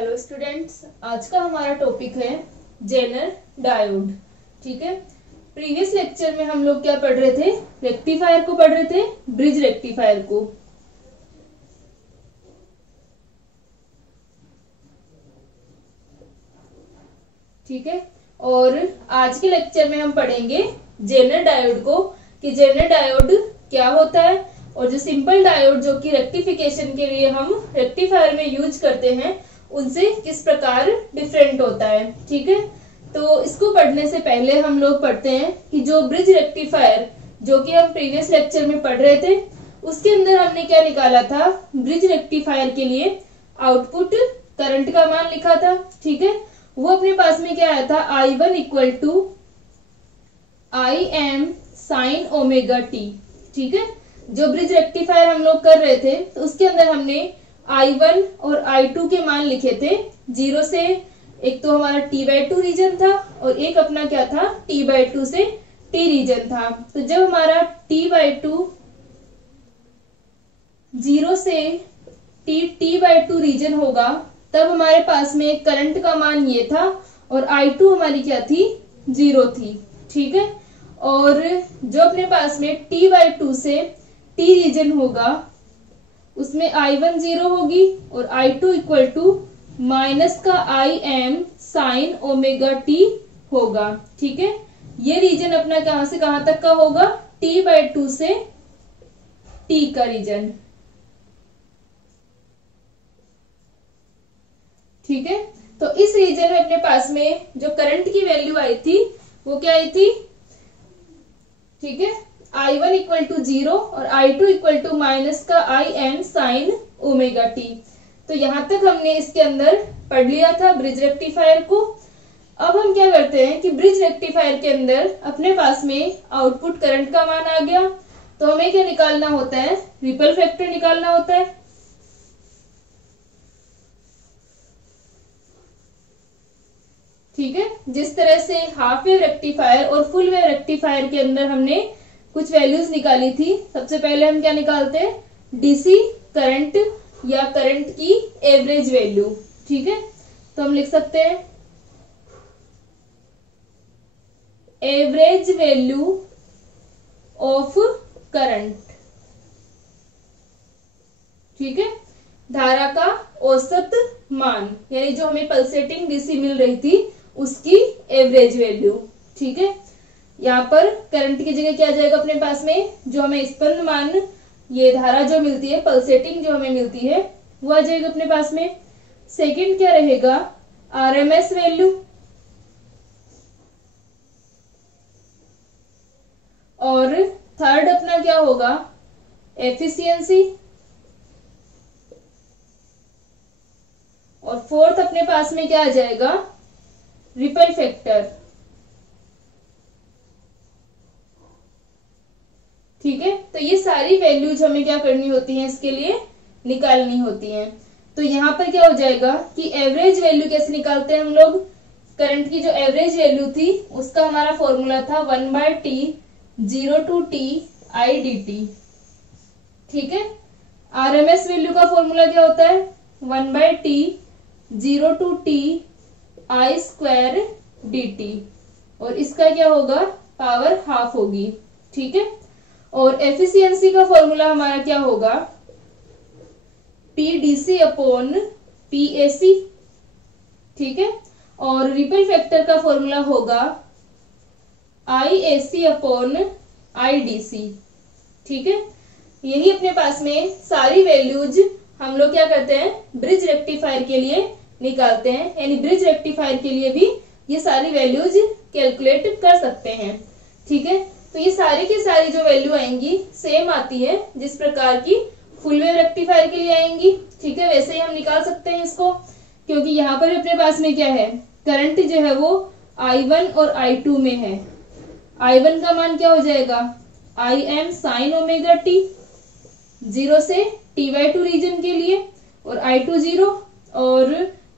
Hello students, आज का हमारा टॉपिक है जेनर डायोड। ठीक है, प्रीवियस लेक्चर में हम लोग क्या पढ़ रहे थे? रेक्टिफायर को पढ़ रहे थे, ब्रिज रेक्टिफायर को। ठीक है, और आज के लेक्चर में हम पढ़ेंगे जेनर डायोड को कि जेनर डायोड क्या होता है और जो सिंपल डायोड जो कि रेक्टिफिकेशन के लिए हम रेक्टिफायर में यूज करते हैं उनसे किस प्रकार डिफरेंट होता है। ठीक है, तो इसको पढ़ने से पहले हम लोग पढ़ते हैं कि जो ब्रिज रेक्टिफायर जो कि हम प्रीवियस लेक्चर में पढ़ रहे थे उसके अंदर हमने क्या निकाला था? ब्रिज रेक्टिफायर के लिए आउटपुट करंट का मान लिखा था। ठीक है, वो अपने पास में क्या आया था? I1 equal to IM sine omega t. ठीक है, जो ब्रिज रेक्टिफायर हम लोग कर रहे थे तो उसके अंदर हमने I1 और I2 के मान लिखे थे 0 से। एक तो हमारा T/2 रीजन था और एक अपना क्या था? T/2 से T रीजन था। तो जब हमारा T/2 0 से T/2 रीजन होगा तब हमारे पास में करंट का मान ये था और I2 हमारी क्या थी? 0 थी। ठीक है, और जो अपने पास में T/2 से T रीजन होगा उसमें I1 0 होगी और I2 इक्वल टू माइनस का IM साइन ओमेगा टी होगा। ठीक है, ये रीजन अपना कहां से कहां तक का होगा? T/2 से T का रीजन। ठीक है, तो इस रीजन में अपने पास में जो करंट की वैल्यू आई थी वो क्या आई थी? ठीक है, I1 इक्वल टू 0 और I2 इक्वल टू माइनस का IM साइन ओमेगा टी। तो यहां तक हमने इसके अंदर पढ़ लिया था ब्रिज रेक्टिफायर को। अब हम क्या करते हैं कि ब्रिज रेक्टिफायर के अंदर अपने पास में आउटपुट करंट का मान आ गया तो हमें क्या निकालना होता है? रिपल फैक्टर निकालना होता है। ठीक है, जिस तरह से हाफ वेव रेक्टिफायर और फुल वेव रेक्टिफायर के अंदर हमने कुछ वैल्यूज निकाली थी। सबसे पहले हम क्या निकालते हैं? डीसी करंट या करंट की एवरेज वैल्यू। ठीक है, तो हम लिख सकते हैं एवरेज वैल्यू ऑफ करंट। ठीक है, धारा का औसत मान, यानी जो हमें पल्सेटिंग डीसी मिल रही थी उसकी एवरेज वैल्यू। ठीक है, यहाँ पर करंट की जगह क्या आ जाएगा अपने पास में? जो हमें स्पंद मान, ये धारा जो मिलती है, पल्सेटिंग जो हमें मिलती है वो आ जाएगा अपने पास में। सेकंड क्या रहेगा? RMS value. और थर्ड अपना क्या होगा? एफिशिएंसी। और फोर्थ अपने पास में क्या आ जाएगा? Ripple factor. ठीक है, तो ये सारी वैल्यूज हमें क्या करनी होती हैं? इसके लिए निकालनी होती हैं। तो यहाँ पर क्या हो जाएगा कि एवरेज वैल्यू कैसे निकालते हैं हम लोग? करंट की जो एवरेज वैल्यू थी उसका हमारा फॉर्मूला था 1/T 0 to T IDT। ठीक है, आरएमएस वैल्यू का फॉर्मूला क्या होता है? 1/T 0 to T I² dt और इसका क्या होगा? पावर हाफ होगी। ठीक है, और एफिशिएंसी का फॉर्मूला हमारा क्या होगा? PDC upon PAC। ठीक है, और रिपल फैक्टर का फॉर्मूला होगा IAC अपॉन IDC। ठीक है, यही अपने पास में सारी वैल्यूज हम लोग क्या करते हैं? ब्रिज रेक्टिफायर के लिए निकालते हैं, यानी ब्रिज रेक्टिफायर के लिए भी ये सारी वैल्यूज कैलकुलेट कर सकते हैं। ठीक है, तो ये सारी की सारी जो वैल्यू आएंगी सेम आती है जिस प्रकार की फुल वेव रेक्टिफायर के लिए आएंगी। ठीक है, वैसे ही हम निकाल सकते हैं इसको, क्योंकि यहाँ पर अपने पास में क्या है? करंट जो है वो I1 और I2 में है। I1 का मान क्या हो जाएगा? IM साइन ओमेगा टी 0 से T/2 रीजन के लिए और I2 0, और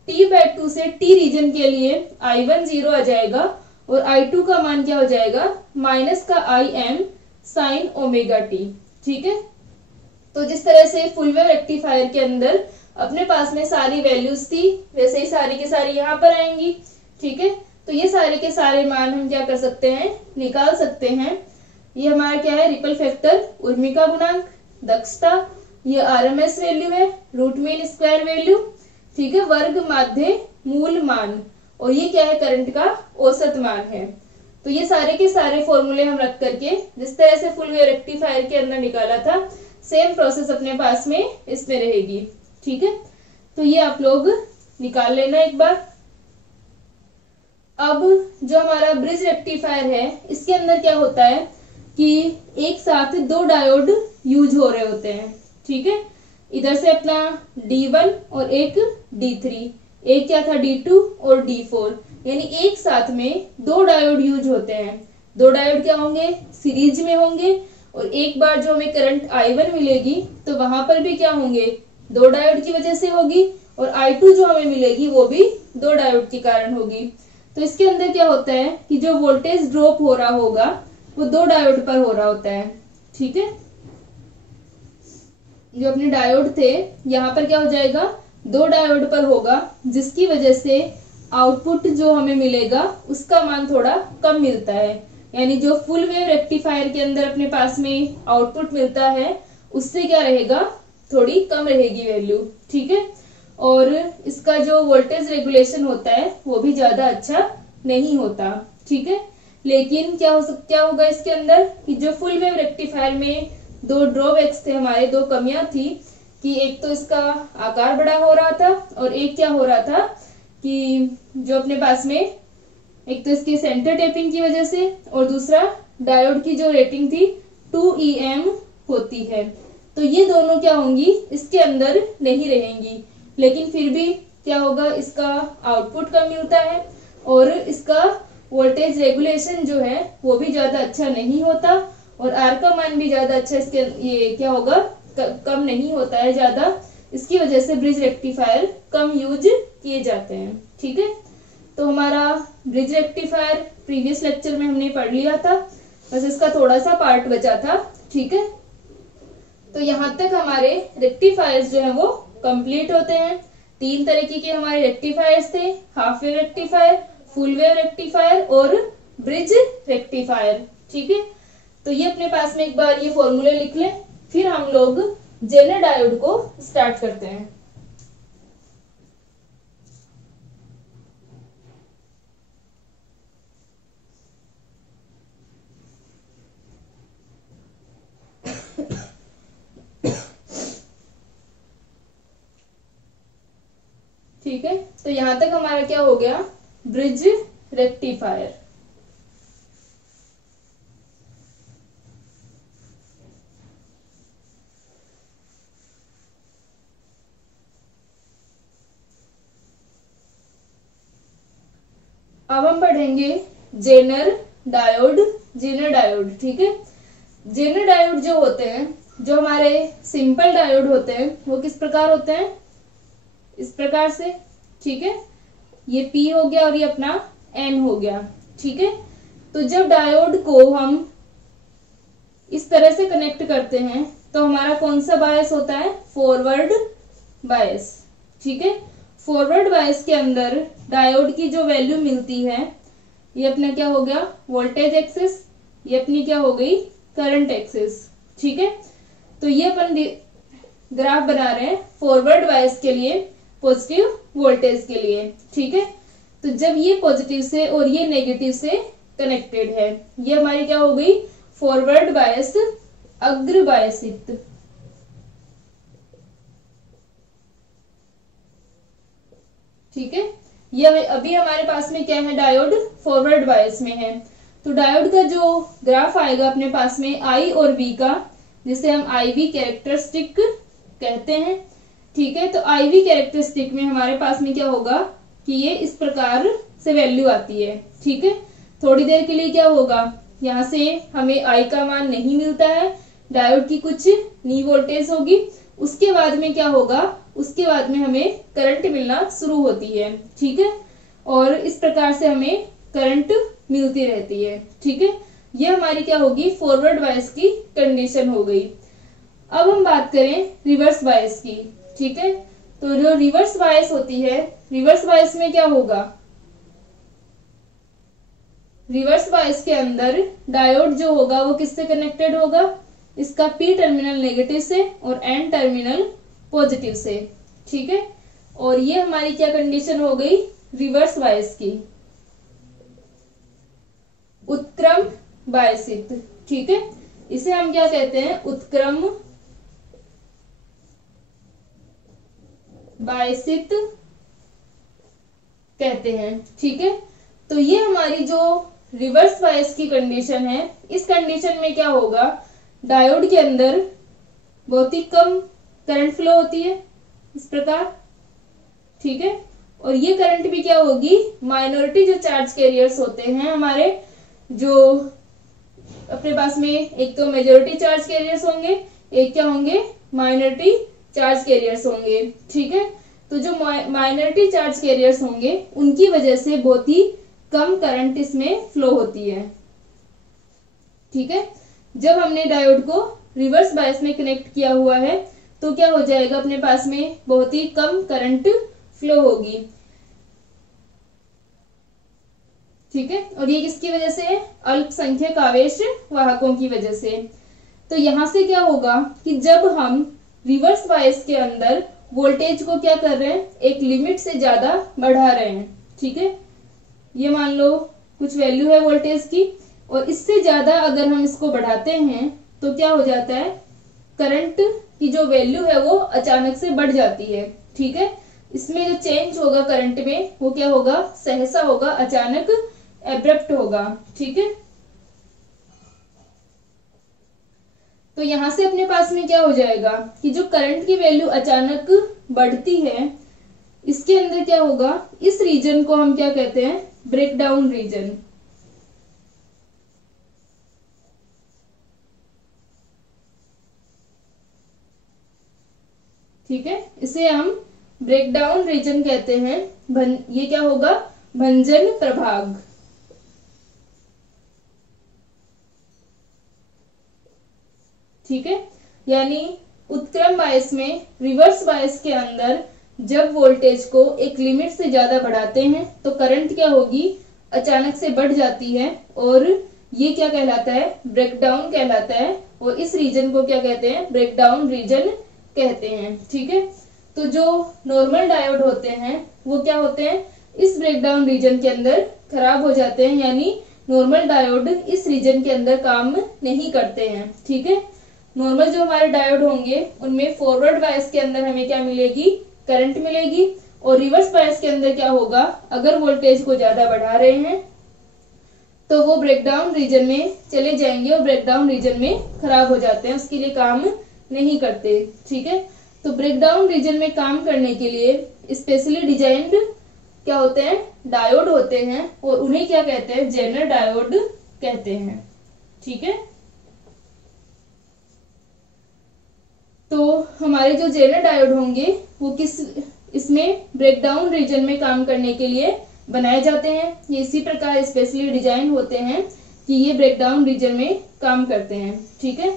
T/2 से T रीजन के लिए I1 0 आ जाएगा और I2 का मान क्या हो जाएगा? माइनस का IM साइन ओमेगा टी। ठीक है, तो जिस तरह से फुल वेव रेक्टिफायर के अंदर अपने पास में सारी वैल्यूज थी, वैसे ही सारी की सारी यहाँ पर आएंगी। ठीक है, तो ये सारे के सारे मान हम क्या कर सकते हैं, निकाल सकते हैं। ये हमारा क्या है, रिपल फैक्टर, उर्मिका गुणांक, दक्षता, ये आरएमएस वैल्यू है, रूट मीन स्क्वायर वैल्यू, ठीक है, वर्ग माध्य मूल मान, और ये क्या है, करंट का औसत मान है। तो ये सारे के सारे फॉर्मूले हम रख करके जिस तरह से फुल वेव रेक्टिफायर के अंदर निकाला था, सेम प्रोसेस अपने पास में इसमें रहेगी। ठीक है, तो ये आप लोग निकाल लेना एक बार। अब जो हमारा ब्रिज रेक्टिफायर है, इसके अंदर क्या होता है कि एक साथ दो डायोड यूज हो रहे होते हैं। ठीक है, इधर से अपना D1 और एक D3, एक क्या था D2 और D4, यानी एक साथ में दो डायोड यूज होते हैं। दो डायोड क्या होंगे, सीरीज में होंगे, और एक बार जो हमें करंट I1 मिलेगी तो वहां पर भी क्या होंगे, दो डायोड की वजह से होगी, और I2 जो हमें मिलेगी वो भी दो डायोड के कारण होगी। तो इसके अंदर क्या होता है कि जो वोल्टेज ड्रॉप हो रहा होगा वो दो डायोड पर हो रहा होता है। ठीक है, जो अपने डायोड थे यहाँ पर क्या हो जाएगा, दो डायोड पर होगा, जिसकी वजह से आउटपुट जो हमें मिलेगा उसका मान थोड़ा कम मिलता है। यानी जो फुल वेव रेक्टिफायर के अंदर अपने पास में आउटपुट मिलता है उससे क्या रहेगा, थोड़ी कम रहेगी वैल्यू। ठीक है, और इसका जो वोल्टेज रेगुलेशन होता है वो भी ज्यादा अच्छा नहीं होता। ठीक है, लेकिन क्या होगा इसके अंदर कि जो फुल वेव रेक्टिफायर में दो ड्रॉबैक्स थे हमारे, दो कमियां थी कि एक तो इसका आकार बड़ा हो रहा था, और एक क्या हो रहा था कि जो अपने पास में एक तो इसकी सेंटर टेपिंग की वजह से, और दूसरा डायोड की जो रेटिंग थी 2EM होती है। तो ये दोनों क्या होंगी, इसके अंदर नहीं रहेंगी, लेकिन फिर भी क्या होगा, इसका आउटपुट कम मिलता है, और इसका वोल्टेज रेगुलेशन जो है वो भी ज्यादा अच्छा नहीं होता, और आर का मान भी ज्यादा अच्छा इसके ये क्या होगा, कम नहीं होता है ज्यादा। इसकी वजह से ब्रिज रेक्टिफायर कम यूज किए जाते हैं। ठीक है, तो हमारा ब्रिज रेक्टिफायर प्रीवियस लेक्चर में हमने पढ़ लिया था, बस इसका थोड़ा सा पार्ट बचा था। ठीक है, तो यहाँ तक हमारे रेक्टिफायर्स जो है वो कंप्लीट होते हैं। तीन तरीके के हमारे रेक्टिफायर्स थे, half wave rectifier, full wave rectifier और ब्रिज रेक्टिफायर। ठीक है, तो ये अपने पास में एक बार ये फॉर्मूले लिख लें, फिर हम लोग जेनर डायोड को स्टार्ट करते हैं। ठीक है, तो यहां तक हमारा क्या हो गया, ब्रिज रेक्टिफायर। अब हम पढ़ेंगे जेनर डायोड। जेनर डायोड, ठीक है, जेनर डायोड जो होते हैं, जो हमारे सिंपल डायोड होते हैं वो किस प्रकार होते हैं, इस प्रकार से। ठीक है, ये P हो गया और ये अपना N हो गया। ठीक है, तो जब डायोड को हम इस तरह से कनेक्ट करते हैं तो हमारा कौन सा बायस होता है, फॉरवर्ड बायस। ठीक है, फॉरवर्ड बायस के अंदर डायोड की जो वैल्यू मिलती है, ये अपना क्या हो गया, वोल्टेज एक्सिस, ये अपनी क्या हो गई, करंट एक्सिस। ठीक है, तो ये अपन ग्राफ बना रहे हैं फॉरवर्ड बायस के लिए, पॉजिटिव वोल्टेज के लिए। ठीक है, तो जब ये पॉजिटिव से और ये नेगेटिव से कनेक्टेड है, ये हमारी क्या हो गई, फॉरवर्ड बायस अग्र बायसित। ठीक है, ये अभी हमारे पास में क्या है, डायोड फॉरवर्ड बायस में है। तो डायोड का जो ग्राफ आएगा अपने पास में आई और वी का, जिसे हम IV कैरेक्टरिस्टिक कहते हैं। ठीक है, तो IV कैरेक्टरिस्टिक में हमारे पास में क्या होगा कि ये इस प्रकार से वैल्यू आती है। ठीक है, थोड़ी देर के लिए क्या होगा, यहाँ से हमें I का मान नहीं मिलता है, डायोड की कुछ नी वोल्टेज होगी, उसके बाद में क्या होगा, उसके बाद में हमें करंट मिलना शुरू होती है। ठीक है, और इस प्रकार से हमें करंट मिलती रहती है। ठीक है, ये हमारी क्या होगी, फॉरवर्ड बायस की कंडीशन हो गई। अब हम बात करें रिवर्स बायस की। ठीक है, तो जो रिवर्स बायस होती है, रिवर्स बायस में क्या होगा, रिवर्स बायस के अंदर डायोड जो होगा वो किससे कनेक्टेड होगा, इसका पी टर्मिनल नेगेटिव से और एन टर्मिनल पॉजिटिव से। ठीक है, और ये हमारी क्या कंडीशन हो गई, रिवर्स बायस की। उत्क्रम बायसित, ठीक है, इसे हम क्या कहते हैं, उत्क्रम बायसित कहते हैं। ठीक है, तो ये हमारी जो रिवर्स बायस की कंडीशन है, इस कंडीशन में क्या होगा, डायोड के अंदर बहुत ही कम करंट फ्लो होती है इस प्रकार। ठीक है, और ये करंट भी क्या होगी, माइनॉरिटी जो चार्ज कैरियर्स होते हैं हमारे, जो अपने पास में एक तो मेजॉरिटी चार्ज कैरियर्स होंगे, एक क्या होंगे, माइनॉरिटी चार्ज कैरियर्स होंगे। ठीक है, तो जो माइनॉरिटी चार्ज कैरियर्स होंगे उनकी वजह से बहुत ही कम करंट इसमें फ्लो होती है। ठीक है, जब हमने डायोड को रिवर्स बायस में कनेक्ट किया हुआ है तो क्या हो जाएगा, अपने पास में बहुत ही कम करंट फ्लो होगी। ठीक है, और ये किसकी वजह से है, अल्पसंख्यक आवेश वाहकों की वजह से। तो यहां से क्या होगा कि जब हम रिवर्स बायस के अंदर वोल्टेज को क्या कर रहे हैं, एक लिमिट से ज्यादा बढ़ा रहे हैं। ठीक है, ये मान लो कुछ वैल्यू है वोल्टेज की, और इससे ज्यादा अगर हम इसको बढ़ाते हैं तो क्या हो जाता है, करंट की जो वैल्यू है वो अचानक से बढ़ जाती है। ठीक है, इसमें जो चेंज होगा करंट में वो क्या होगा, सहसा होगा, अचानक एब्रप्ट होगा। ठीक है, तो यहां से अपने पास में क्या हो जाएगा कि जो करंट की वैल्यू अचानक बढ़ती है, इसके अंदर क्या होगा, इस रीजन को हम क्या कहते हैं, ब्रेकडाउन रीजन। ठीक है, इसे हम ब्रेकडाउन रीजन कहते हैं। ये क्या होगा, भंजन प्रभाग। ठीक है, यानी उत्क्रम बायस में, रिवर्स बायस के अंदर जब वोल्टेज को एक लिमिट से ज्यादा बढ़ाते हैं तो करंट क्या होगी, अचानक से बढ़ जाती है, और ये क्या कहलाता है, ब्रेकडाउन कहलाता है। और इस रीजन को क्या कहते हैं, ब्रेकडाउन रीजन कहते हैं। ठीक है, तो जो नॉर्मल डायोड होते हैं वो क्या होते हैं, इस ब्रेकडाउन रीजन के अंदर खराब हो जाते हैं, यानी नॉर्मल डायोड इस रीजन के अंदर काम नहीं करते हैं। ठीक है, नॉर्मल जो हमारे डायोड होंगे उनमें फॉरवर्ड बायस के अंदर हमें क्या मिलेगी, करंट मिलेगी, और रिवर्स बायस के अंदर क्या होगा, अगर वोल्टेज को ज्यादा बढ़ा रहे हैं तो वो ब्रेकडाउन रीजन में चले जाएंगे और ब्रेकडाउन रीजन में खराब हो जाते हैं, उसके लिए काम नहीं करते। ठीक है, तो ब्रेकडाउन रीजन में काम करने के लिए स्पेशली डिजाइन्ड क्या होते हैं, डायोड होते हैं, और उन्हें क्या कहते हैं, जेनर डायोड कहते हैं। ठीक है, तो हमारे जो जेनर डायोड होंगे वो किस, इसमें ब्रेकडाउन रीजन में काम करने के लिए बनाए जाते हैं। ये इसी प्रकार स्पेशली डिजाइन होते हैं कि ये ब्रेकडाउन रीजन में काम करते हैं। ठीक है,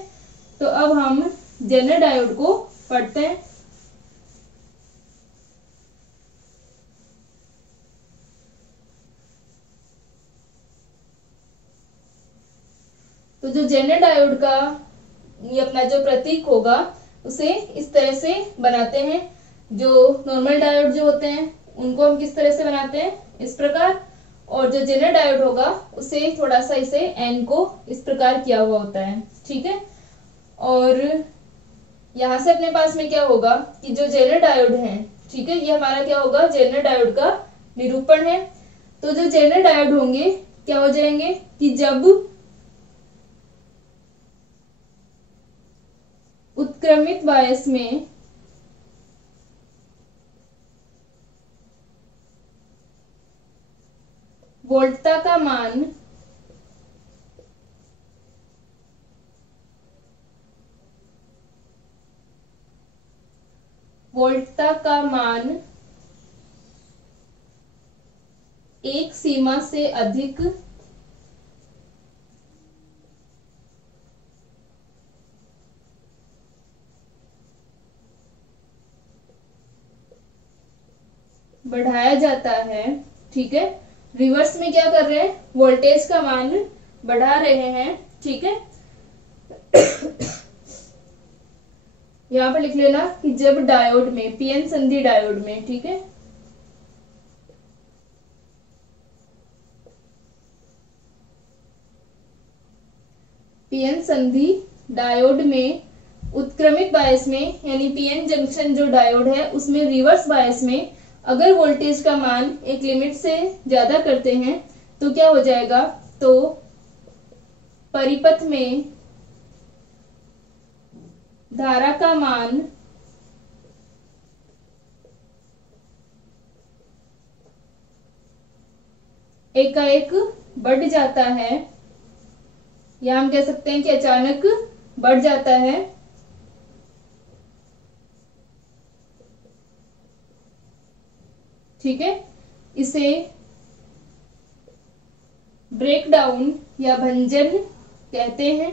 तो अब हम जेनर डायोड को पढ़ते हैं। तो जो जेनर डायोड का ये अपना जो प्रतीक होगा उसे इस तरह से बनाते हैं। जो नॉर्मल डायोड जो होते हैं उनको हम किस तरह से बनाते हैं, इस प्रकार, और जो जेनर डायोड होगा उसे थोड़ा सा इसे एन को इस प्रकार किया हुआ होता है। ठीक है, और यहां से अपने पास में क्या होगा कि जो जेनर डायोड है, ठीक है, ये हमारा क्या होगा, जेनर डायोड का निरूपण है। तो जो जेनर डायोड होंगे क्या हो जाएंगे कि जब उत्क्रमित बायस में वोल्टता का मान एक सीमा से अधिक बढ़ाया जाता है, ठीक है। रिवर्स में क्या कर रहे हैं, वोल्टेज का मान बढ़ा रहे हैं, ठीक है। यहां पर लिख लेना कि जब डायोड में, पीएन संधि डायोड में, ठीक है, पीएन संधि डायोड में उत्क्रमिक बायस में, यानी पीएन जंक्शन जो डायोड है उसमें रिवर्स बायस में अगर वोल्टेज का मान एक लिमिट से ज्यादा करते हैं तो क्या हो जाएगा, तो परिपथ में धारा का मान एकाएक बढ़ जाता है, या हम कह सकते हैं कि अचानक बढ़ जाता है, ठीक है। इसे ब्रेकडाउन या भंजन कहते हैं।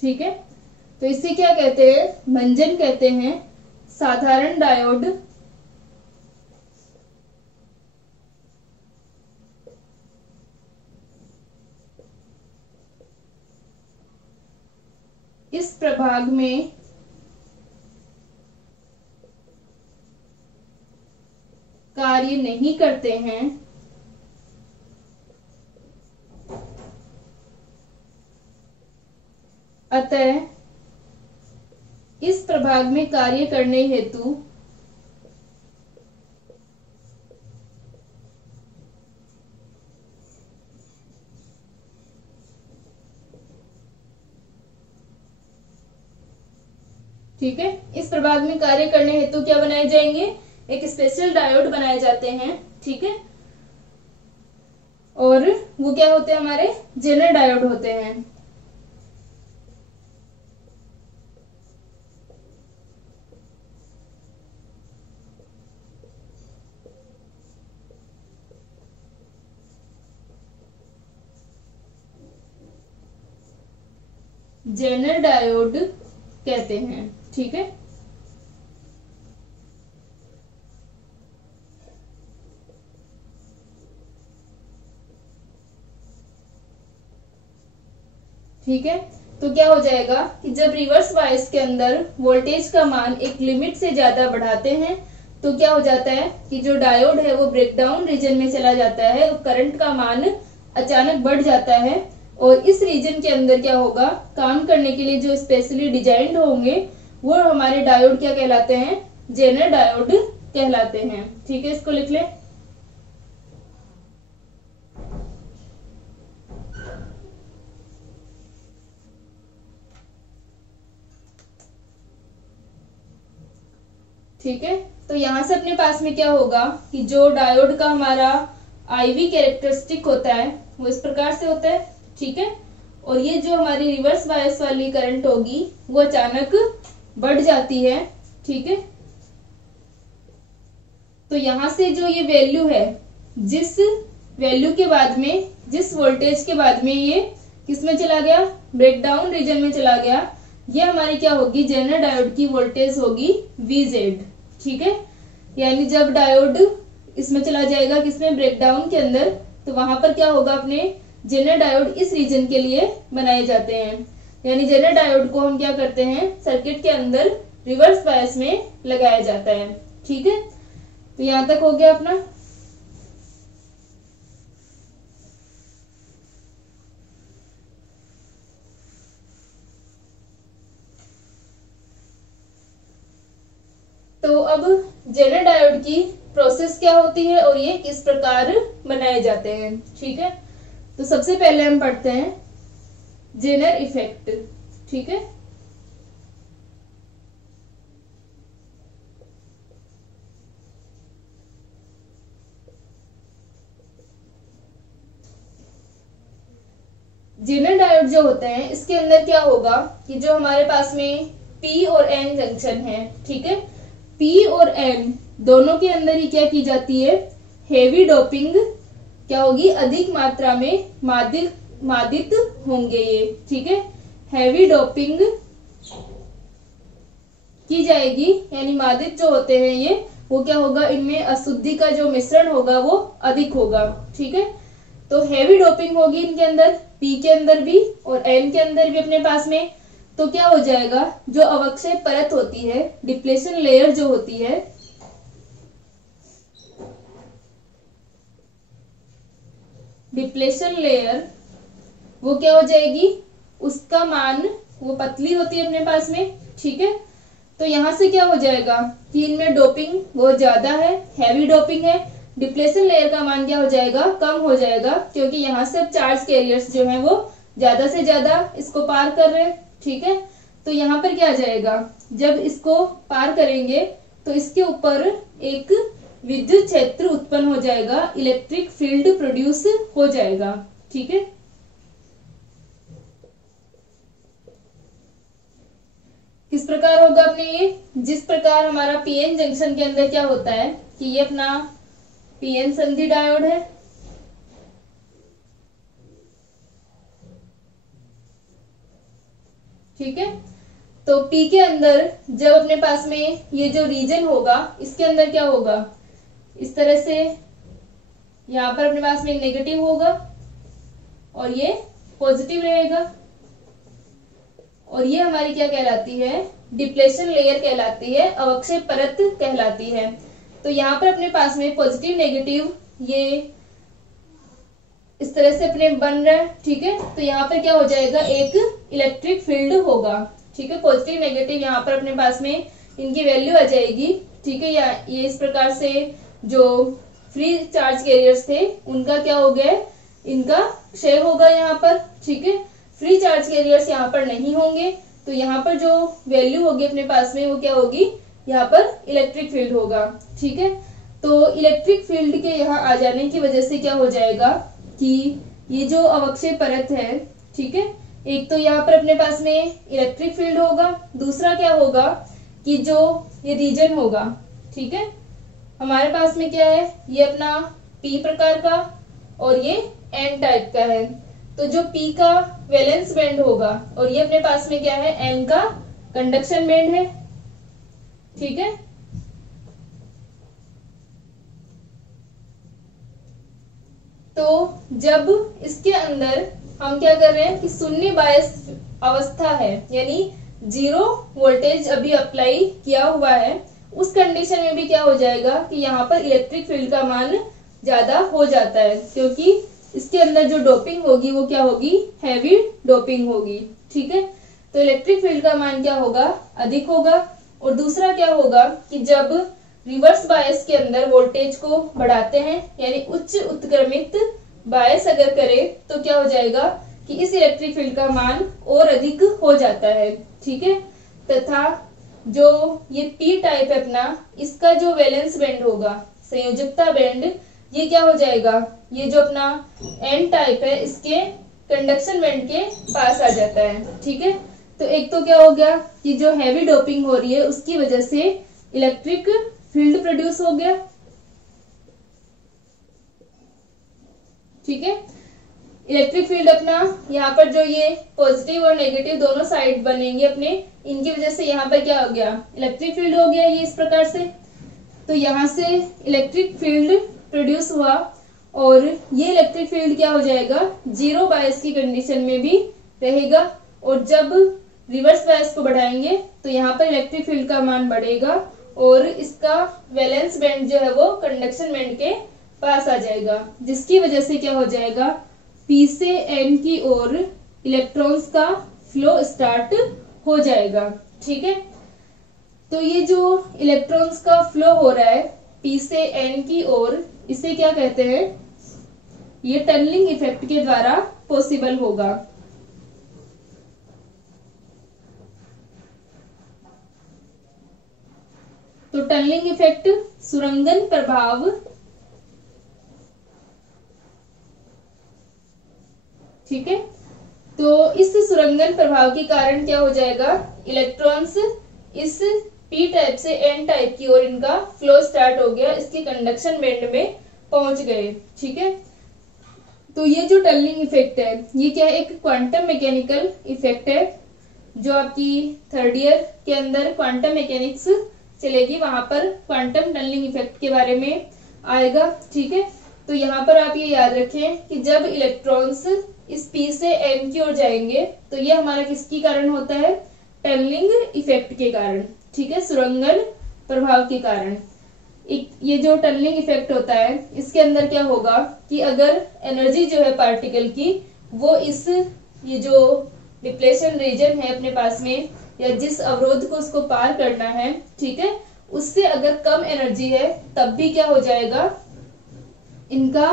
ठीक है, तो इसे क्या कहते हैं, भंजन कहते हैं। साधारण डायोड इस प्रभाग में कार्य नहीं करते हैं, अतः इस प्रभाग में कार्य करने हेतु ठीक है, इस प्रभाग में कार्य करने हेतु क्या बनाए जाएंगे, एक स्पेशल डायोड बनाए जाते हैं, ठीक है। और वो क्या होते हैं, हमारे जेनर डायोड होते हैं। जेनर डायोड कहते हैं, ठीक है। ठीक है, तो क्या हो जाएगा कि जब रिवर्स बायस के अंदर वोल्टेज का मान एक लिमिट से ज्यादा बढ़ाते हैं तो क्या हो जाता है कि जो डायोड है वो ब्रेकडाउन रीजन में चला जाता है, करंट का मान अचानक बढ़ जाता है और इस रीजन के अंदर क्या होगा, काम करने के लिए जो स्पेशली डिजाइंड होंगे वो हमारे डायोड क्या कहलाते हैं, जेनर डायोड कहलाते हैं, ठीक है। इसको लिख ले। ठीक है, तो यहां से अपने पास में क्या होगा कि जो डायोड का हमारा आईवी कैरेक्टरिस्टिक होता है वो इस प्रकार से होता है, ठीक है। और ये जो हमारी रिवर्स बायस वाली करंट होगी वो अचानक बढ़ जाती है, ठीक है। तो यहां से जो ये वैल्यू है, जिस वैल्यू के बाद में, जिस वोल्टेज के बाद में ये किसमें चला गया, ब्रेकडाउन रीजन में चला गया, ये हमारी क्या होगी, जेनर डायोड की वोल्टेज होगी VZ, ठीक है। यानी जब डायोड इसमें चला जाएगा, किसमें, ब्रेकडाउन के अंदर, तो वहां पर क्या होगा, अपने जेनर डायोड इस रीजन के लिए बनाए जाते हैं। यानी जेनर डायोड को हम क्या करते हैं, सर्किट के अंदर रिवर्स बायस में लगाया जाता है, ठीक है। तो यहां तक हो गया अपना। तो अब जेनर डायोड की प्रोसेस क्या होती है और ये किस प्रकार बनाए जाते हैं, ठीक है। तो सबसे पहले हम पढ़ते हैं जेनर इफेक्ट, ठीक है। जेनर डायोड जो होते हैं इसके अंदर क्या होगा कि जो हमारे पास में P और N जंक्शन है, ठीक है, P और N दोनों के अंदर ही क्या की जाती है, हेवी डोपिंग क्या होगी, अधिक मात्रा में मादित होंगे ये, ठीक है। हैवी डोपिंग की जाएगी, यानी मादित जो होते हैं ये, वो क्या होगा, इनमें अशुद्धि का जो मिश्रण होगा वो अधिक होगा, ठीक है। तो हैवी डोपिंग होगी इनके अंदर, पी के अंदर भी और एन के अंदर भी अपने पास में। तो क्या हो जाएगा, जो अवक्षय परत होती है, डिप्लेशन लेयर जो होती है, डिप्लेशन लेयर, वो क्या हो जाएगी, उसका मान, वो पतली होती है अपने पास में, ठीक है। तो यहां से क्या हो जाएगा कि इनमें डोपिंग बहुत ज्यादा है, हैवी डोपिंग है, डिप्लेशन लेयर का मान क्या हो जाएगा, कम हो जाएगा, क्योंकि यहाँ से अब चार्ज कैरियर्स जो हैं वो ज्यादा से ज्यादा इसको पार कर रहे हैं, ठीक है। तो यहाँ पर क्या आ जाएगा, जब इसको पार करेंगे तो इसके ऊपर एक विद्युत क्षेत्र उत्पन्न हो जाएगा, इलेक्ट्रिक फील्ड प्रोड्यूस हो जाएगा, ठीक है। किस प्रकार होगा अपने ये, जिस प्रकार हमारा पीएन जंक्शन के अंदर क्या होता है कि ये अपना पीएन संधि डायोड है, ठीक है। तो पी के अंदर जब अपने पास में ये जो रीजन होगा, इसके अंदर क्या होगा, इस तरह से यहाँ पर अपने पास में नेगेटिव होगा और ये पॉजिटिव रहेगा, और ये हमारी क्या कहलाती है, डिप्लेशन लेयर कहलाती है, अवक्षय परत कहलाती है। तो यहाँ पर अपने पास में पॉजिटिव नेगेटिव ये इस तरह से अपने बन रहा है, ठीक है। तो यहाँ पर क्या हो जाएगा, एक इलेक्ट्रिक फील्ड होगा, ठीक है। पॉजिटिव नेगेटिव यहाँ पर अपने पास में इनकी वैल्यू आ जाएगी, ठीक है। या ये इस प्रकार से जो फ्री चार्ज कैरियर्स थे उनका क्या हो गया, इनका क्षय होगा यहाँ पर, ठीक है। फ्री चार्ज कैरियर्स यहाँ पर नहीं होंगे, तो यहाँ पर जो वैल्यू होगी अपने पास में वो क्या होगी, यहाँ पर इलेक्ट्रिक फील्ड होगा, ठीक है। तो इलेक्ट्रिक फील्ड के यहाँ आ जाने की वजह से क्या हो जाएगा कि ये जो अवक्षय परत है, ठीक है, एक तो यहाँ पर अपने पास में इलेक्ट्रिक फील्ड होगा, दूसरा क्या होगा कि जो ये रीजन होगा, ठीक है, हमारे पास में क्या है, ये अपना पी प्रकार का और ये एन टाइप का है। तो जो पी का वैलेंस बैंड होगा और ये अपने पास में क्या है, एन का कंडक्शन बैंड है, ठीक है। तो जब इसके अंदर हम क्या कर रहे हैं कि शून्य बायस अवस्था है, यानी जीरो वोल्टेज अभी अप्लाई किया हुआ है, उस कंडीशन में भी क्या हो जाएगा कि यहाँ पर इलेक्ट्रिक फील्ड का मान ज्यादा हो जाता है, क्योंकि इसके अंदर जो डोपिंग होगी वो क्या होगी, हैवी डोपिंग होगी, ठीक है। तो इलेक्ट्रिक फील्ड का मान क्या होगा, अधिक होगा। और दूसरा क्या होगा कि जब रिवर्स बायस के अंदर वोल्टेज को बढ़ाते हैं, यानी उच्च उत्क्रमित बायस अगर करें, तो क्या हो जाएगा कि इस इलेक्ट्रिक फील्ड का मान और अधिक हो जाता है, ठीक है। तथा जो ये पी टाइप है अपना, इसका जो वैलेंस बैंड होगा, संयोजकता बैंड, ये क्या हो जाएगा, ये जो अपना एन टाइप है इसके कंडक्शन बैंड के पास आ जाता है, ठीक है। तो एक तो क्या हो गया कि जो हैवी डोपिंग हो रही है उसकी वजह से इलेक्ट्रिक फील्ड प्रोड्यूस हो गया, ठीक है। इलेक्ट्रिक फील्ड अपना यहाँ पर जो ये पॉजिटिव और नेगेटिव दोनों साइड बनेंगे अपने, इनकी वजह से यहाँ पर क्या हो गया, इलेक्ट्रिक फील्ड हो गया ये इस प्रकार से। तो यहाँ से इलेक्ट्रिक फील्ड प्रोड्यूस हुआ और ये इलेक्ट्रिक फील्ड क्या हो जाएगा, जीरो बायस की कंडीशन में भी रहेगा, और जब रिवर्स बायस को बढ़ाएंगे तो यहाँ पर इलेक्ट्रिक फील्ड का मान बढ़ेगा और इसका वैलेंस बैंड जो है वो कंडक्शन बैंड के पास आ जाएगा, जिसकी वजह से क्या हो जाएगा, पी से एन की ओर इलेक्ट्रॉन्स का फ्लो स्टार्ट हो जाएगा, ठीक है। तो ये जो इलेक्ट्रॉन्स का फ्लो हो रहा है पी से एन की ओर, इसे क्या कहते हैं, ये टनलिंग इफेक्ट के द्वारा पॉसिबल होगा। तो टनलिंग इफेक्ट सुरंगन प्रभाव, ठीक है। तो इस सुरंगन प्रभाव के कारण क्या हो जाएगा, इलेक्ट्रॉन्स इस पी टाइप से एन टाइप की ओर इनका फ्लो स्टार्ट हो गया, इसके कंडक्शन बैंड में पहुंच गए, ठीक है। तो ये जो टनलिंग इफेक्ट है ये क्या है, एक क्वांटम मैकेनिकल इफेक्ट है, जो आपकी थर्ड ईयर के अंदर क्वांटम मैकेनिक्स चलेगी वहां पर क्वांटम टनलिंग इफेक्ट के बारे में आएगा। ठीक है, तो यहाँ पर आप ये याद रखें कि जब इलेक्ट्रॉन्स इस P से M की ओर जाएंगे तो ये हमारा किसके कारण होता है, टनलिंग इफेक्ट के कारण। ठीक है, सुरंगन प्रभाव के कारण। ये जो टनलिंग इफेक्ट होता है इसके अंदर क्या होगा कि अगर एनर्जी जो है पार्टिकल की वो इस ये जो डिप्लेशन रीजन है अपने पास में या जिस अवरोध को उसको पार करना है, ठीक है, उससे अगर कम एनर्जी है तब भी क्या हो जाएगा, इनका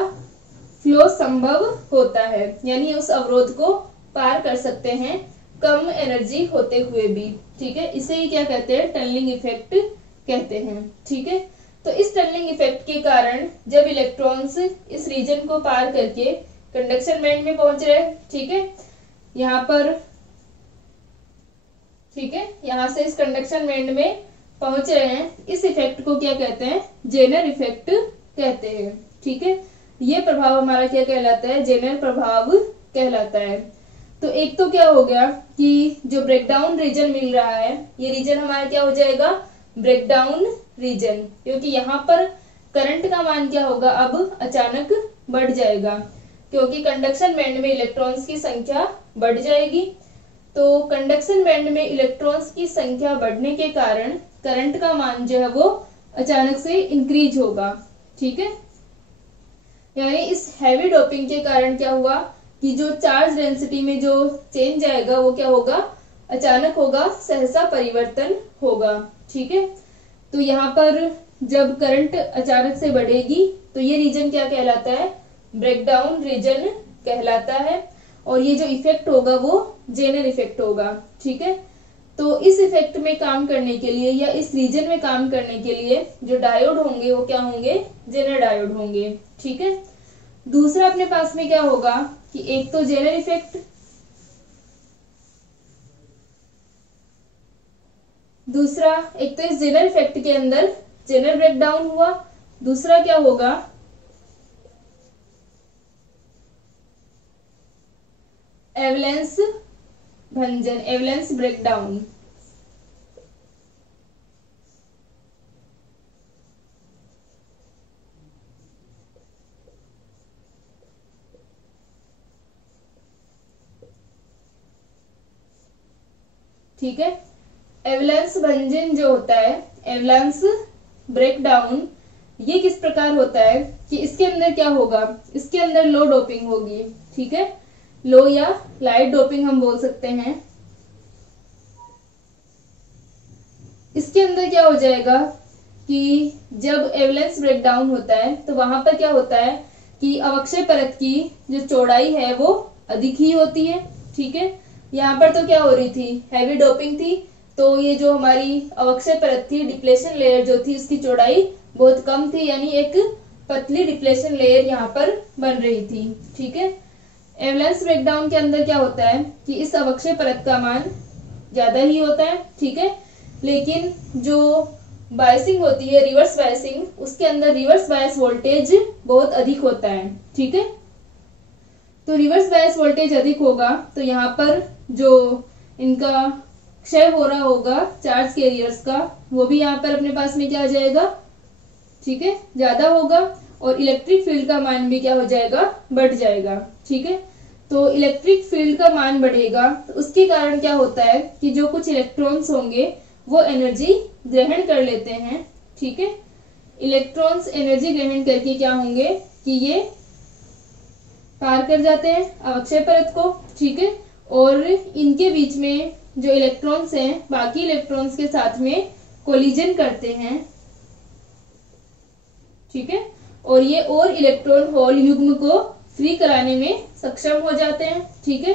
फ्लो संभव होता है, यानी उस अवरोध को पार कर सकते हैं कम एनर्जी होते हुए भी। ठीक है, इसे ही क्या कहते हैं, टनलिंग इफेक्ट कहते हैं। ठीक है, तो इस टनलिंग इफेक्ट के कारण जब इलेक्ट्रॉन्स इस रीजन को पार करके कंडक्शन बैंड में पहुंच रहे हैं, ठीक है, यहाँ पर, ठीक है, यहाँ से इस कंडक्शन बैंड में पहुंच रहे हैं, इस इफेक्ट को क्या कहते हैं, जेनर इफेक्ट कहते हैं। ठीक है, ये प्रभाव हमारा क्या कहलाता है, जेनर प्रभाव कहलाता है। तो एक तो क्या हो गया कि जो ब्रेकडाउन रीजन मिल रहा है ये रीजन हमारा क्या हो जाएगा, ब्रेकडाउन रीजन, क्योंकि यहाँ पर करंट का मान क्या होगा, अब अचानक बढ़ जाएगा क्योंकि कंडक्शन बैंड में इलेक्ट्रॉन्स की संख्या बढ़ जाएगी। तो कंडक्शन बैंड में इलेक्ट्रॉन्स की संख्या बढ़ने के कारण करंट का मान जो है वो अचानक से इंक्रीज होगा। ठीक है, यानी इस हैवी डोपिंग के कारण क्या हुआ कि जो चार्ज डेंसिटी में जो चेंज आएगा वो क्या होगा, अचानक होगा, सहसा परिवर्तन होगा। ठीक है, तो यहाँ पर जब करंट अचानक से बढ़ेगी तो ये रीजन क्या कहलाता है, ब्रेकडाउन रीजन कहलाता है, और ये जो इफेक्ट होगा वो जेनर इफेक्ट होगा। ठीक है, तो इस इफेक्ट में काम करने के लिए या इस रीजन में काम करने के लिए जो डायोड होंगे वो क्या होंगे, जेनर डायोड होंगे। ठीक है, दूसरा अपने पास में क्या होगा कि एक तो जेनर इफेक्ट, दूसरा एक तो इस जेनर इफेक्ट के अंदर जेनर ब्रेकडाउन हुआ, दूसरा क्या होगा, एवलेंस भंजन, एवलेंस ब्रेकडाउन। ठीक है, एवलांस भंजन जो होता है, एवलांस ब्रेकडाउन, ये किस प्रकार होता है कि इसके अंदर क्या होगा, इसके अंदर लो डोपिंग होगी। ठीक है, लो या लाइट डोपिंग हम बोल सकते हैं। इसके अंदर क्या हो जाएगा कि जब एवलांस ब्रेकडाउन होता है तो वहां पर क्या होता है कि अवक्षय परत की जो चौड़ाई है वो अधिक ही होती है। ठीक है, यहाँ पर तो क्या हो रही थी, हैवी डोपिंग थी, तो ये जो हमारी अवक्षय परत थी, डिप्लेशन लेयर जो थी, उसकी चौड़ाई बहुत कम थी, यानी एक पतली डिप्लेशन लेयर यहाँ पर बन रही थी। ठीक है, एवलांस ब्रेकडाउन के अंदर क्या होता है कि इस अवक्षय परत का मान ज्यादा ही होता है। ठीक है, लेकिन जो बायसिंग होती है, रिवर्स बायसिंग, उसके अंदर रिवर्स बायस वोल्टेज बहुत अधिक होता है। ठीक है, तो रिवर्स बायस वोल्टेज अधिक होगा तो यहाँ पर जो इनका क्षय हो रहा होगा चार्ज कैरियर्स का, वो भी यहाँ पर अपने पास में क्या आ जाएगा, ठीक है, ज्यादा होगा, और इलेक्ट्रिक फील्ड का मान भी क्या हो जाएगा, बढ़ जाएगा। ठीक है, तो इलेक्ट्रिक फील्ड का मान बढ़ेगा तो उसके कारण क्या होता है कि जो कुछ इलेक्ट्रॉन्स होंगे वो एनर्जी ग्रहण कर लेते हैं। ठीक है, इलेक्ट्रॉन्स एनर्जी ग्रहण करके क्या होंगे कि ये पार कर जाते हैं अवक्षय परत को। ठीक है, और इनके बीच में जो इलेक्ट्रॉन्स हैं बाकी इलेक्ट्रॉन्स के साथ में कोलिजन करते हैं। ठीक है, और ये और इलेक्ट्रॉन होल युग्म को फ्री कराने में सक्षम हो जाते हैं। ठीक है,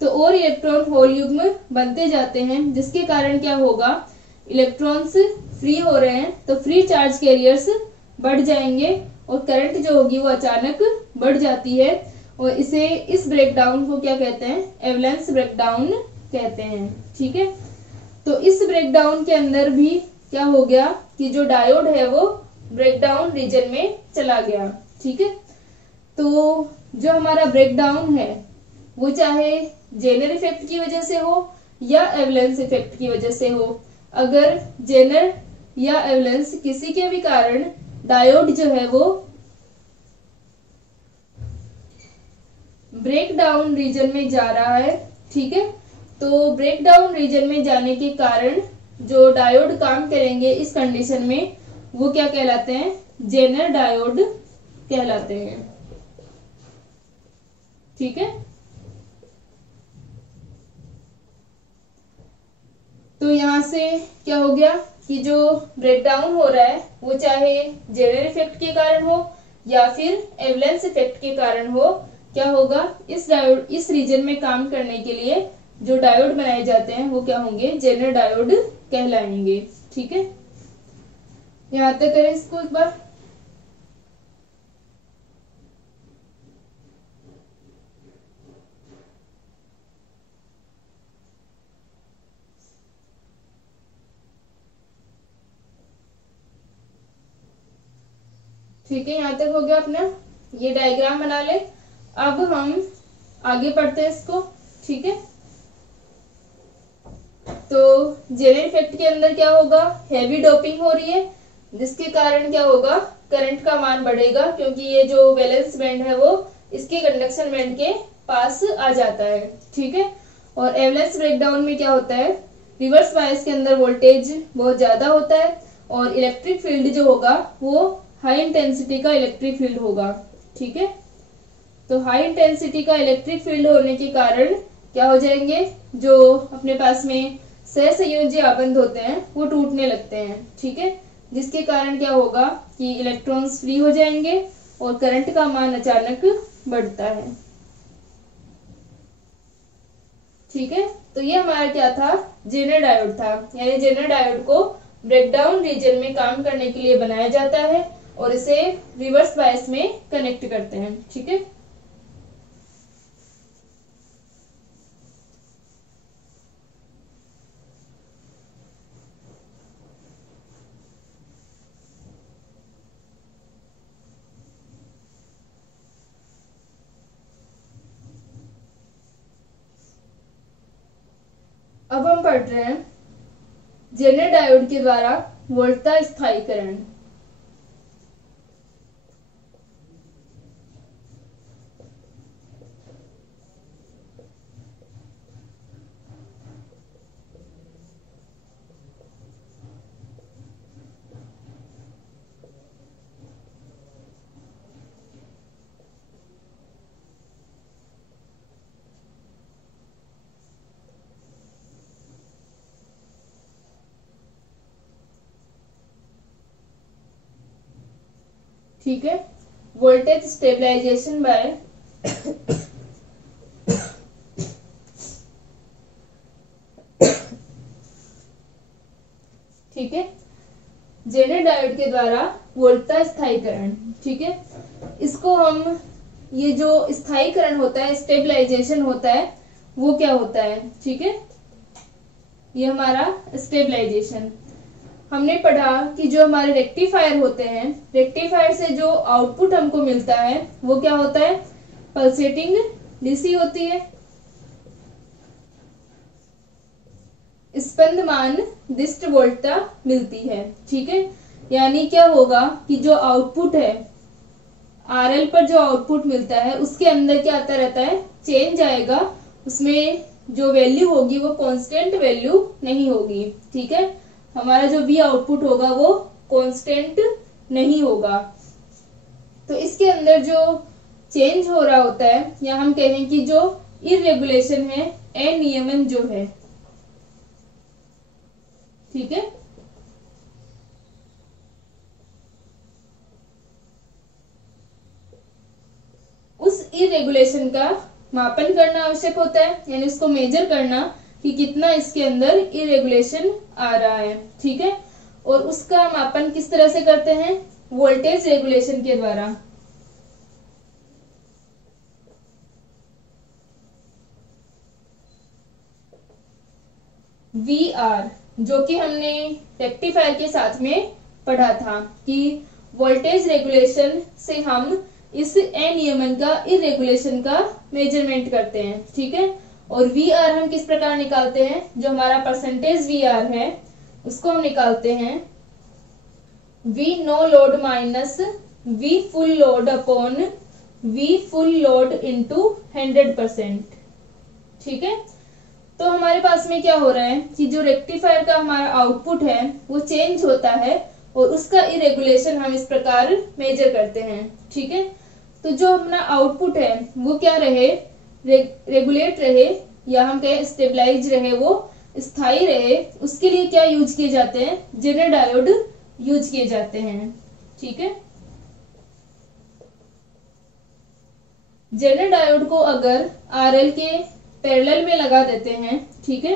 तो और इलेक्ट्रॉन होल युग्म बनते जाते हैं जिसके कारण क्या होगा, इलेक्ट्रॉन्स फ्री हो रहे हैं तो फ्री चार्ज कैरियर्स बढ़ जाएंगे और करंट जो होगी वो अचानक बढ़ जाती है, और इसे, इस ब्रेकडाउन को क्या कहते हैं, एवलांस ब्रेकडाउन कहते हैं। ठीक है, तो इस ब्रेकडाउन के अंदर भी क्या हो गया कि जो डायोड है वो ब्रेकडाउन रीजन में चला गया। ठीक है, तो जो हमारा ब्रेकडाउन है वो चाहे जेनर इफेक्ट की वजह से हो या एवलेंस इफेक्ट की वजह से हो। अगर जेनर या एवलेंस किसी के भी कारण डायोड जो है वो ब्रेक डाउन रीजन में जा रहा है, ठीक है, तो ब्रेक डाउन रीजन में जाने के कारण जो डायोड काम करेंगे इस कंडीशन में वो क्या कहलाते हैं, जेनर डायोड कहलाते हैं, ठीक है। तो यहां से क्या हो गया कि जो ब्रेकडाउन हो रहा है वो चाहे जेनर इफेक्ट के कारण हो या फिर एवलेंस इफेक्ट के कारण हो, क्या होगा, इस डायोड इस रीजन में काम करने के लिए जो डायोड बनाए जाते हैं वो क्या होंगे, जेनर डायोड कहलाएंगे, ठीक है। यहां तक करें इसको एक बार। ठीक है, यहां तक हो गया अपना, ये डायग्राम बना ले। अब हम आगे पढ़ते हैं इसको, ठीक है। तो जेनर इफेक्ट के अंदर क्या होगा, हैवी डोपिंग हो रही है जिसके कारण क्या होगा, करंट का मान बढ़ेगा क्योंकि ये जो वैलेंस बैंड है वो इसके कंडक्शन बैंड के पास आ जाता है, ठीक है। और एवलेंस ब्रेकडाउन में क्या होता है, रिवर्स बायस के अंदर वोल्टेज बहुत ज्यादा होता है और इलेक्ट्रिक फील्ड जो होगा वो हाई इंटेंसिटी का इलेक्ट्रिक फील्ड होगा, ठीक है। तो हाई इंटेंसिटी का इलेक्ट्रिक फील्ड होने के कारण क्या हो जाएंगे, जो अपने पास में सहसंयोजी आबंध होते हैं वो टूटने लगते हैं, ठीक है, जिसके कारण क्या होगा कि इलेक्ट्रॉन्स फ्री हो जाएंगे और करंट का मान अचानक बढ़ता है, ठीक है। तो ये हमारा क्या था, जेनर डायोड था, यानी जेनर डायोड को ब्रेकडाउन रीजन में काम करने के लिए बनाया जाता है और इसे रिवर्स बायस में कनेक्ट करते हैं, ठीक है। अब हम पढ़ रहे हैं जेनर डायोड के द्वारा वोल्टता स्थायीकरण। ठीक है, वोल्टेज स्टेबलाइजेशन बाय ठीक है, जेनर डायोड के द्वारा वोल्टता स्थायीकरण, ठीक है। इसको हम, ये जो स्थायीकरण होता है, स्टेबलाइजेशन होता है, वो क्या होता है, ठीक है, ये हमारा स्टेबलाइजेशन। हमने पढ़ा कि जो हमारे रेक्टिफायर होते हैं, रेक्टिफायर से जो आउटपुट हमको मिलता है वो क्या होता है, पल्सेटिंग डीसी होती है, स्पंदमान दिष्ट वोल्टता मिलती है, ठीक है। यानी क्या होगा कि जो आउटपुट है, आरएल पर जो आउटपुट मिलता है उसके अंदर क्या आता रहता है, चेंज आएगा, उसमें जो वैल्यू होगी वो कांस्टेंट वैल्यू नहीं होगी, ठीक है। हमारा जो भी आउटपुट होगा वो कांस्टेंट नहीं होगा। तो इसके अंदर जो चेंज हो रहा होता है, या हम कहें कि जो इरेगुलेशन है, अनियमन जो है, ठीक है, उस इरेगुलेशन का मापन करना आवश्यक होता है, यानी उसको मेजर करना कि कितना इसके अंदर इरेगुलेशन आ रहा है, ठीक है। और उसका मापन किस तरह से करते हैं, वोल्टेज रेगुलेशन के द्वारा। VR, जो कि हमने रेक्टिफायर के साथ में पढ़ा था कि वोल्टेज रेगुलेशन से हम इस अनियमन का, इरेगुलेशन का मेजरमेंट करते हैं। ठीक है, और वी आर हम किस प्रकार निकालते हैं, जो हमारा परसेंटेज वी आर है उसको हम निकालते हैं V no load minus V full load upon V full load into 100%। ठीक है, तो हमारे पास में क्या हो रहा है कि जो रेक्टिफायर का हमारा आउटपुट है वो चेंज होता है और उसका इरेगुलेशन हम इस प्रकार मेजर करते हैं। ठीक है, तो जो अपना आउटपुट है वो क्या रहे, रेगुलेट रहे या हम कहें स्टेबलाइज रहे, वो स्थायी रहे, उसके लिए क्या यूज किए जाते हैं, जेनर डायोड यूज किए जाते हैं। ठीक है, जेनर डायोड को अगर आरएल के पैरेलल में लगा देते हैं, ठीक है,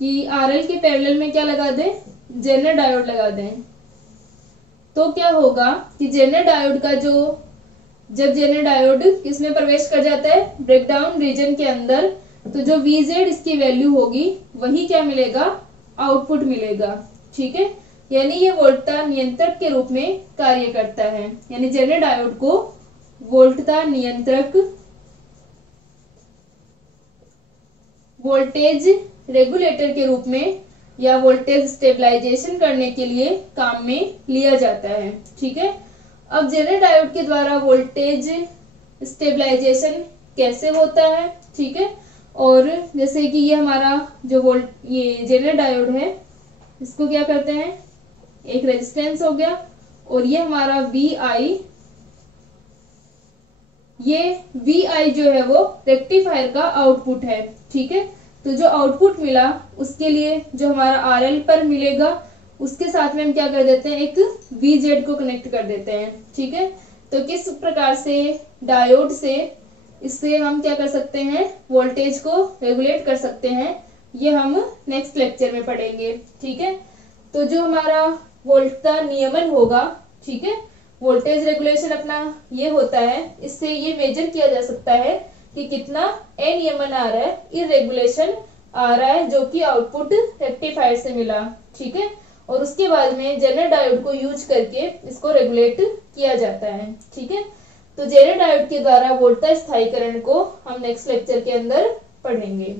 कि आरएल के पैरेलल में क्या लगा दें, जेनर डायोड लगा दें, तो क्या होगा कि जेनर डायोड का जब जेनर डायोड किसमें प्रवेश कर जाता है, ब्रेकडाउन रीजन के अंदर, तो जो VZ इसकी वैल्यू होगी वही क्या मिलेगा, आउटपुट मिलेगा। ठीक है, यानी ये वोल्टता नियंत्रक के रूप में कार्य करता है, यानी जेनर डायोड को वोल्टता नियंत्रक, वोल्टेज रेगुलेटर के रूप में या वोल्टेज स्टेबलाइजेशन करने के लिए काम में लिया जाता है। ठीक है, अब जेनर डायोड के द्वारा वोल्टेज स्टेबलाइजेशन कैसे होता है, ठीक है, और जैसे कि ये हमारा जो ये जेनर डायोड है इसको क्या करते हैं, एक रेजिस्टेंस हो गया, और ये हमारा VI, ये VI जो है वो रेक्टिफायर का आउटपुट है। ठीक है, तो जो आउटपुट मिला उसके लिए जो हमारा RL पर मिलेगा उसके साथ में हम क्या कर देते हैं, एक VZ को कनेक्ट कर देते हैं। ठीक है, तो किस प्रकार से डायोड से इससे हम क्या कर सकते हैं, वोल्टेज को रेगुलेट कर सकते हैं, ये हम नेक्स्ट लेक्चर में पढ़ेंगे। ठीक है, तो जो हमारा वोल्टता नियमन होगा, ठीक है, वोल्टेज रेगुलेशन अपना ये होता है, इससे ये मेजर किया जा सकता है कि कितना अनियमन आ रहा है, इरेगुलेशन आ रहा है, जो कि आउटपुट रेक्टिफायर से मिला। ठीक है, और उसके बाद में जेनर डायोड को यूज करके इसको रेगुलेट किया जाता है। ठीक है, तो जेनर डायोड के द्वारा वोल्टता स्थायीकरण को हम नेक्स्ट लेक्चर के अंदर पढ़ेंगे।